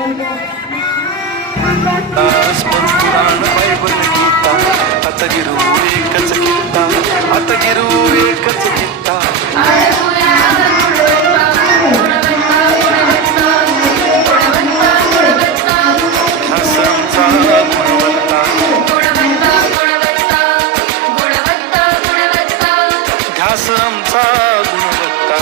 पुराण बायबल गीता आता गिरू एकच गीता आता गिरू एकच गीता ध्यासांचा गुणवत्ता ध्यास आमचा गुणवत्ता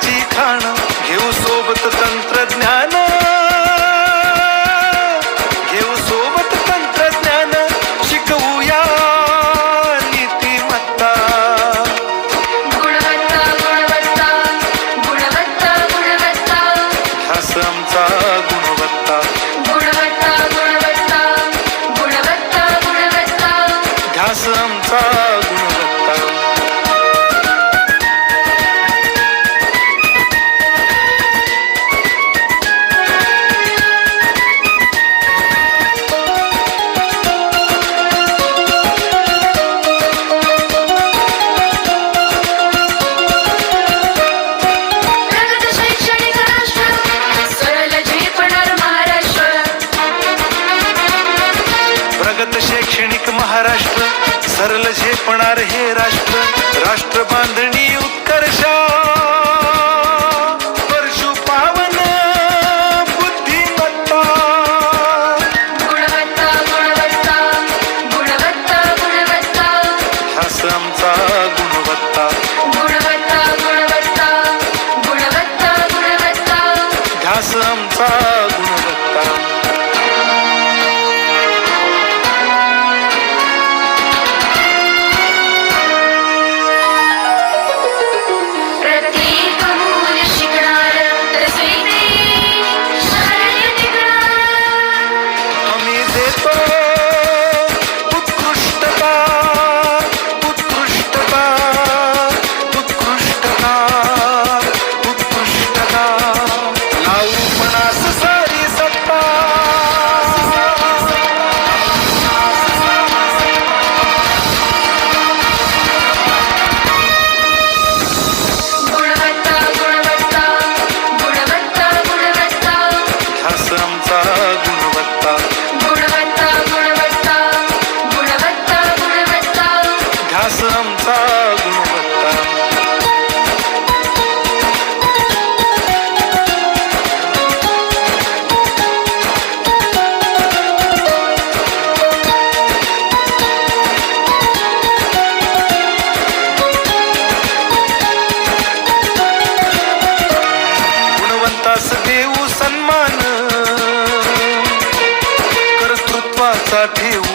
घेऊ सोबत तंत्रज्ञान घेऊ सोबत तंत्रज्ञान शिकवूया नीतिमत्ता गुणवत्ता गुणवत्ता गुणवत्ता गुणवत्ता ध्यास आमचा गुणवत्ता गुणवत्ता गुणवत्ता गुणवत्ता गुणवत्ता ध्यास आमचा गुणवत्ता प्रगत शैक्षणिक महाराष्ट्र सरल झेपणार हे राष्ट्र राष्ट्र बांधणी उत्कर्षा परशु पावन बुद्धिमत्ता गुणवत्ता गुणवत्ता गुणवत्ता गुणवत्ता ध्यास आमचा गुणवत्ता गुणवत्ता गुणवत्ता गुणवत्ता गुणवत्ता ध्यास आमचा गुणवत्ता प्रत्येक मूल शिकणार रसविते शालेय टिकणार आम्ही देतो उत्कृष्टता उत्कृष्टता उत्कृष्टता उत्कृष्टता लावू मनास सारी सत्ता गुणवत्ता गुणवत्ता गुणवत्ता गुणवत्ता ध्यास आमचा गुणवत्ता गुणवत्ता गुणवत्ता गुणवत्ता गुणवत्ता ध्यास आमचा गुणवत्ता गुणवंतास देऊ सन्मान कर्तृत्वाचा ठेवू